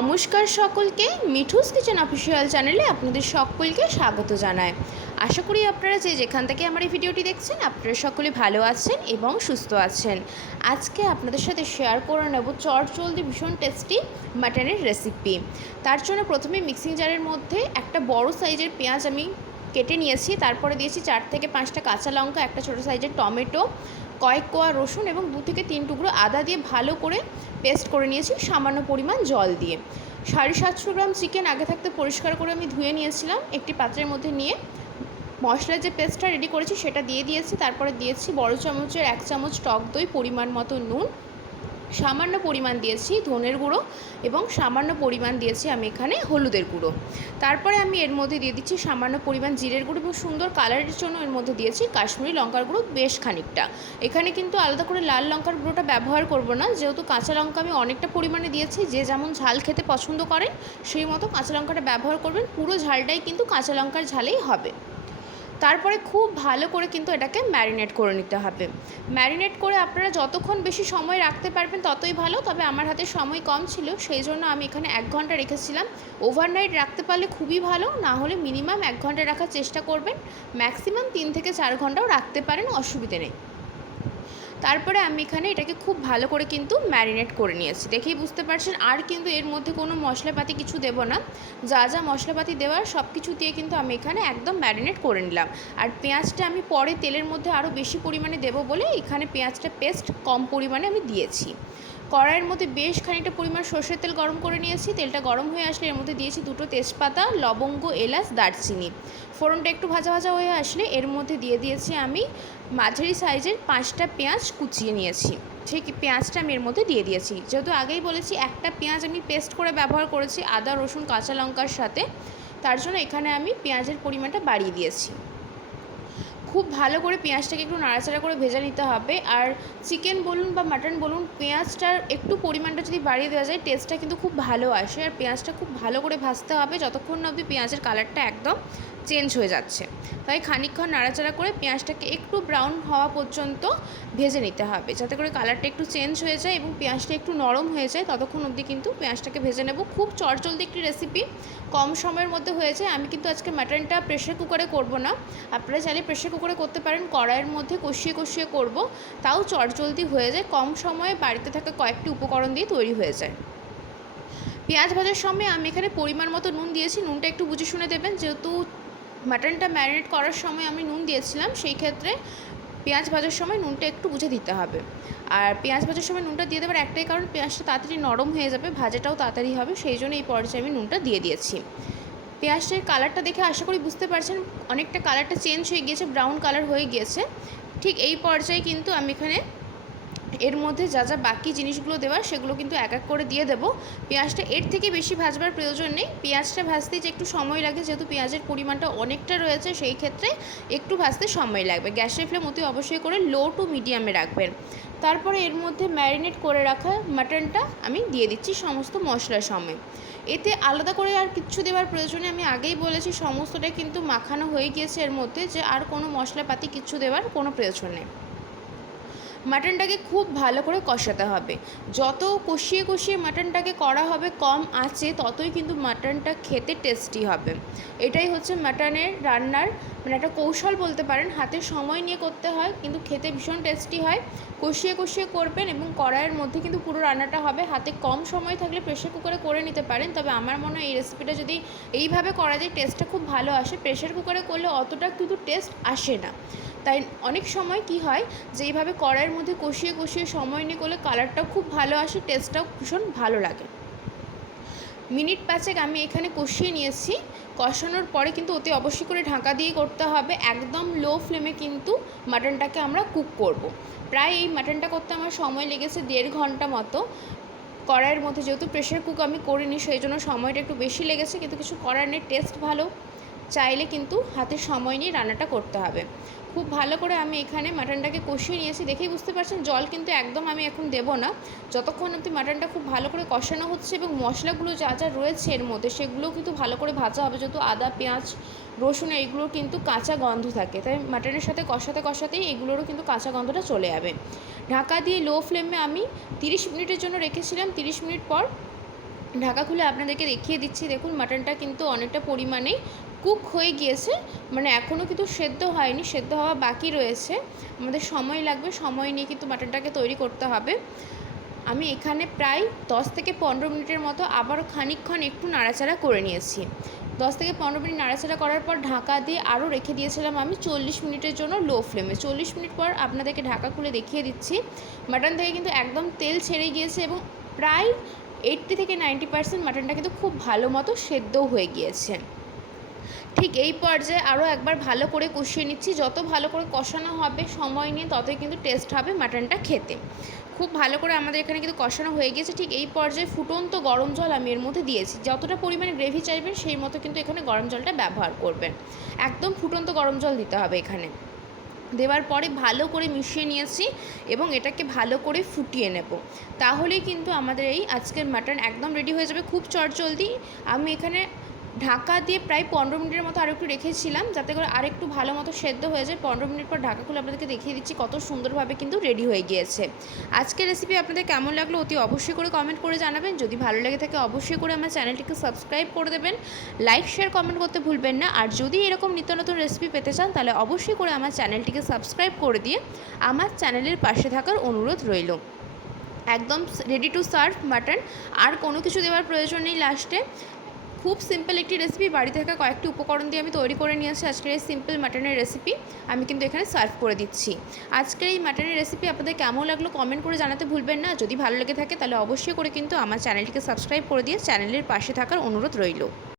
নমস্কার সকলকে, Mithu's kitchen official চ্যানেলে আপনাদের সকলকে স্বাগত জানাই। আশা করি আপনারা যেখান থেকে আমার এই ভিডিওটি দেখছেন আপনারা সকলে ভালো আছেন এবং সুস্থ আছেন। আজকে আপনাদের সাথে শেয়ার করে নেব চটজলদি ভীষণ টেস্টি মাটনের রেসিপি। তার জন্য প্রথমে মিক্সিং জারের মধ্যে একটা বড় সাইজের পেঁয়াজ আমি কেটে নিয়েছি। তারপরে দিয়েছি 4 থেকে 5টা কাঁচা লঙ্কা, একটা ছোটো সাইজের টমেটো, কয়েক কোয়া রসুন এবং 2 থেকে 3 টুকরো আদা দিয়ে ভালো করে পেস্ট করে নিয়েছি সামান্য পরিমাণ জল দিয়ে। 750 গ্রাম চিকেন আগে থাকতে পরিষ্কার করে আমি ধুয়ে নিয়েছিলাম। একটি পাত্রের মধ্যে নিয়ে মশলার যে পেস্টটা রেডি করেছি সেটা দিয়ে দিয়েছি। তারপরে দিয়েছি বড় চামচের 1 চামচ টক দই, পরিমাণ মতো নুন, সামান্য পরিমাণ দিয়েছি ধনের গুঁড়ো এবং সামান্য পরিমাণ দিয়েছি আমি এখানে হলুদের গুঁড়ো। তারপরে আমি এর মধ্যে দিয়ে দিচ্ছি সামান্য পরিমাণ জিরের গুঁড়ো এবং সুন্দর কালারের জন্য এর মধ্যে দিয়েছি কাশ্মীরি লঙ্কার গুঁড়ো বেশ খানিকটা। এখানে কিন্তু আলাদা করে লাল লঙ্কার গুঁড়োটা ব্যবহার করব না, যেহেতু কাঁচা লঙ্কা আমি অনেকটা পরিমাণে দিয়েছি। যে যেমন ঝাল খেতে পছন্দ করেন সেই মতো কাঁচা লঙ্কাটা ব্যবহার করবেন। পুরো ঝালটাই কিন্তু কাঁচা লঙ্কার ঝালেই হবে। তারপরে খুব ভালো করে কিন্তু এটাকে ম্যারিনেট করে নিতে হবে। ম্যারিনেট করে আপনারা যতক্ষণ বেশি সময় রাখতে পারবেন ততই ভালো, তবে আমার হাতে সময় কম ছিল সেই জন্য আমি এখানে 1 ঘন্টা রেখেছিলাম। ওভারনাইট রাখতে পারলে খুবই ভালো, না হলে মিনিমাম 1 ঘন্টা রাখার চেষ্টা করবেন। ম্যাক্সিমাম 3 থেকে 4 ঘন্টাও রাখতে পারেন, অসুবিধে নেই। তারপরে আমি এখানে এটাকে খুব ভালো করে কিন্তু ম্যারিনেট করে নিয়েছি, দেখেই বুঝতে পারছেন। আর কিন্তু এর মধ্যে কোনো মশলাপাতি কিছু দেব না, যা যা মশলাপাতি দেওয়ার সব কিছু দিয়ে কিন্তু আমি এখানে একদম ম্যারিনেট করে নিলাম। আর পেঁয়াজটা আমি পরে তেলের মধ্যে আরও বেশি পরিমাণে দেবো বলে এখানে পেঁয়াজটা পেস্ট কম পরিমাণে আমি দিয়েছি। কড়াইয়ের মধ্যে বেশ খানিকটা পরিমাণ সর্ষের তেল গরম করে নিয়েছি। তেলটা গরম হয়ে আসলে এর মধ্যে দিয়েছি 2টো তেজপাতা, লবঙ্গ, এলাচ, দারচিনি। ফোড়নটা একটু ভাজা ভাজা হয়ে আসলে এর মধ্যে দিয়ে দিয়েছি আমি মাঝারি সাইজের 5টা পেঁয়াজ কুচিয়ে নিয়েছি। সেই পেঁয়াজটা আমি এর মধ্যে দিয়ে দিয়েছি। যেহেতু আগেই বলেছি একটা পেঁয়াজ আমি পেস্ট করে ব্যবহার করেছি আদা, রসুন, কাঁচা লঙ্কার সাথে, তার জন্য এখানে আমি পেঁয়াজের পরিমাণটা বাড়িয়ে দিয়েছি। খুব ভালো করে পেঁয়াজটাকে একটু নাড়াচাড়া করে ভেজে নিতে হবে। আর চিকেন বলুন বা মাটন বলুন, পেঁয়াজটার একটু পরিমাণটা যদি বাড়িয়ে দেওয়া যায় টেস্টটা কিন্তু খুব ভালো আসে। আর পেঁয়াজটা খুব ভালো করে ভাজতে হবে যতক্ষণ না অবধি পেঁয়াজের কালারটা একদম চেঞ্জ হয়ে যাচ্ছে। তাই খানিকক্ষণ নাড়াচাড়া করে পেঁয়াজটাকে একটু ব্রাউন হওয়া পর্যন্ত ভেজে নিতে হবে, যাতে করে কালারটা একটু চেঞ্জ হয়ে যায় এবং পেঁয়াজটা একটু নরম হয়ে যায়। ততক্ষণ অবধি কিন্তু পেঁয়াজটাকে ভেজে নেব। খুব চটজলদি একটি রেসিপি, কম সময়ের মধ্যে হয়ে যায়। আমি কিন্তু আজকে মাটনটা প্রেশার কুকারে করব না, আপনারা চাইলে প্রেশার কুকারে করতে পারেন। কড়াইয়ের মধ্যে কষিয়ে কষিয়ে করব, তাও চটজলদি হয়ে যায়। কম সময়ে বাড়িতে থাকা কয়েকটি উপকরণ দিয়ে তৈরি হয়ে যায়। পেঁয়াজ ভাজার সময় আমি এখানে পরিমাণ মতো নুন দিয়েছি। নুনটা একটু বুঝে শুনে দেবেন, যেহেতু মাটনটা ম্যারিনেট করার সময় আমি নুন দিয়েছিলাম, সেই ক্ষেত্রে পেঁয়াজ ভাজার সময় নুনটা একটু বুঝে দিতে হবে। আর পেঁয়াজ ভাজার সময় নুনটা দিয়ে দেওয়ার একটাই কারণ, পেঁয়াজটা তাড়াতাড়ি নরম হয়ে যাবে, ভাজাটাও তাড়াতাড়ি হবে, সেই জন্য এই পর্যায়ে আমি নুনটা দিয়ে দিয়েছি। পেঁয়াজটার কালারটা দেখে আশা করি বুঝতে পারছেন অনেকটা কালারটা চেঞ্জ হয়ে গিয়েছে, ব্রাউন কালার হয়ে গিয়েছে। ঠিক এই পর্যায়ে কিন্তু আমি এখানে এর মধ্যে যা যা বাকি জিনিসগুলো দেওয়ার সেগুলো কিন্তু এক এক করে দিয়ে দেবো। পেঁয়াজটা এর থেকে বেশি ভাজবার প্রয়োজন নেই। পেঁয়াজটা ভাজতে যে একটু সময় লাগে, যেহেতু পেঁয়াজের পরিমাণটা অনেকটা রয়েছে, সেই ক্ষেত্রে একটু ভাজতে সময় লাগবে। গ্যাসের ফ্লেম অতি অবশ্যই করে লো টু মিডিয়ামে রাখবেন। তারপরে এর মধ্যে ম্যারিনেট করে রাখা মাটনটা আমি দিয়ে দিচ্ছি সমস্ত মশলার সময়। এতে আলাদা করে আর কিচ্ছু দেওয়ার প্রয়োজনে, আমি আগেই বলেছি সমস্তটা কিন্তু মাখানো হয়ে গিয়েছে এর মধ্যে, যে আর কোনো মশলাপাতি কিচ্ছু দেওয়ার কোনো প্রয়োজন নেই। মাটনটাকে খুব ভালো করে কষাতে হবে। যত কষিয়ে কষিয়ে মাটনটাকে করা হবে কম আঁচে, ততই কিন্তু মাটনটা খেতে টেস্টি হবে। এটাই হচ্ছে মাটনের রান্নার মানে একটা কৌশল বলতে পারেন। হাতে সময় নিয়ে করতে হয় কিন্তু খেতে ভীষণ টেস্টি হয়। কষিয়ে কষিয়ে করবেন এবং কড়াইয়ের মধ্যে কিন্তু পুরো রান্নাটা হবে। হাতে কম সময় থাকলে প্রেশার কুকারে করে নিতে পারেন, তবে আমার মনে হয় এই রেসিপিটা যদি এইভাবে করা যায় টেস্টটা খুব ভালো আসে। প্রেশার কুকারে করলে অতটা কিন্তু টেস্ট আসে না। তাই অনেক সময় কি হয় যে এইভাবে কড়াইয়ের মধ্যে কষিয়ে কষিয়ে সময় নিয়ে করলে কালারটাও খুব ভালো আসে, টেস্টটাও ভীষণ ভালো লাগে। মিনিট 5 আমি এখানে কষিয়ে নিয়েছি। কষানোর পরে কিন্তু অতি অবশ্যই করে ঢাকা দিয়ে করতে হবে। একদম লো ফ্লেমে কিন্তু মাটনটাকে আমরা কুক করব। প্রায় এই মাটনটা করতে আমার সময় লেগেছে 1.5 ঘন্টা মতো। কড়াইয়ের মধ্যে যেহেতু প্রেশার কুক আমি করিনি, সেই জন্য সময়টা একটু বেশি লেগেছে, কিন্তু কিছু করার নেই, টেস্ট ভালো চাইলে কিন্তু হাতে সময় নিয়ে রান্নাটা করতে হবে। খুব ভালো করে আমি এখানে মাটনটাকে কষিয়ে নিয়েছি, দেখেই বুঝতে পারছেন জল কিন্তু একদম আমি এখন দেবো না। যতক্ষণ অবধি মাটনটা খুব ভালো করে কষানো হচ্ছে এবং মশলাগুলো যা যা রয়েছে এর মধ্যে সেগুলোও কিন্তু ভালো করে ভাজা হবে, যেহেতু আদা, পেঁয়াজ, রসুন এইগুলোর কিন্তু কাঁচা গন্ধ থাকে, তাই মাটনের সাথে কষাতে কষাতেই এগুলোরও কিন্তু কাঁচা গন্ধটা চলে যাবে। ঢাকা দিয়ে লো ফ্লেমে আমি 30 মিনিটের জন্য রেখেছিলাম। 30 মিনিট পর ঢাকা খুলে আপনাদেরকে দেখিয়ে দিচ্ছি। দেখুন মাটনটা কিন্তু অনেকটা পরিমাণে কুক হয়ে গিয়েছে, মানে এখনও কিন্তু সেদ্ধ হয়নি, সেদ্ধ হওয়া বাকি রয়েছে। আমাদের সময় লাগবে, সময় নিয়ে কিন্তু মাটনটাকে তৈরি করতে হবে। আমি এখানে প্রায় 10 থেকে 15 মিনিটের মতো আবারও খানিকক্ষণ একটু নাড়াচাড়া করে নিয়েছি। 10 থেকে 15 মিনিট নাড়াচাড়া করার পর ঢাকা দিয়ে আরও রেখে দিয়েছিলাম আমি 40 মিনিটের জন্য লো ফ্লেমে। 40 মিনিট পর আপনাদেরকে ঢাকা খুলে দেখিয়ে দিচ্ছি। মাটন থেকে কিন্তু একদম তেল ছেড়ে গিয়েছে এবং প্রায় 80 থেকে 90% মাটনটা কিন্তু খুব ভালো মতো সেদ্ধও হয়ে গিয়েছে। ঠিক এই পর্যায়ে আরও একবার ভালো করে কষিয়ে নিচ্ছি। যত ভালো করে কষানো হবে সময় নিয়ে ততই কিন্তু টেস্ট হবে মাটনটা খেতে। খুব ভালো করে আমাদের এখানে কিন্তু কষানো হয়ে গিয়েছে। ঠিক এই পর্যায়ে ফুটন্ত গরম জল আমি এর মধ্যে দিয়েছি। যতটা পরিমাণে গ্রেভি চাইবেন সেই মতো কিন্তু এখানে গরম জলটা ব্যবহার করবেন। একদম ফুটন্ত গরম জল দিতে হবে এখানে। দেওয়ার পরে ভালো করে মিশিয়ে নিয়েছি এবং এটাকে ভালো করে ফুটিয়ে নেব। তাহলেই কিন্তু আমাদের এই আজকের মাটন একদম রেডি হয়ে যাবে খুব চটজলদি। আমি এখানে ঢাকা দিয়ে প্রায় 15 মিনিটের মতো আরেকটু রেখেছিলাম যাতে করে আরেকটু ভালো মতো সেদ্ধ হয়ে যায়। 15 মিনিট পর ঢাকা খুলে আপনাদেরকে দেখিয়ে দিচ্ছি কত সুন্দরভাবে কিন্তু রেডি হয়ে গিয়েছে। আজকের রেসিপি আপনাদের কেমন লাগলো অতি অবশ্যই করে কমেন্ট করে জানাবেন। যদি ভালো লেগে থাকে অবশ্যই করে আমার চ্যানেলটিকে সাবস্ক্রাইব করে দেবেন, লাইক শেয়ার কমেন্ট করতে ভুলবেন না। আর যদি এরকম নিত্য নতুন রেসিপি পেতে চান তাহলে অবশ্যই করে আমার চ্যানেলটিকে সাবস্ক্রাইব করে দিয়ে আমার চ্যানেলের পাশে থাকার অনুরোধ রইল। একদম রেডি টু সার্ভ মাটন, আর কোনো কিছু দেওয়ার প্রয়োজন নেই লাস্টে। খুব সিম্পল একটি রেসিপি, বাড়িতে থাকা কয়েকটি উপকরণ দিয়ে আমি তৈরি করে নিয়ে আসছি আজকের এই সিম্পল মাটনের রেসিপি। আমি কিন্তু এখানে সার্ভ করে দিচ্ছি। আজকের এই মাটনের রেসিপি আপনাদের কেমন লাগলো কমেন্ট করে জানাতে ভুলবেন না। যদি ভালো লেগে থাকে তাহলে অবশ্যই করে কিন্তু আমার চ্যানেলটিকে সাবস্ক্রাইব করে দিয়ে চ্যানেলের পাশে থাকার অনুরোধ রইল।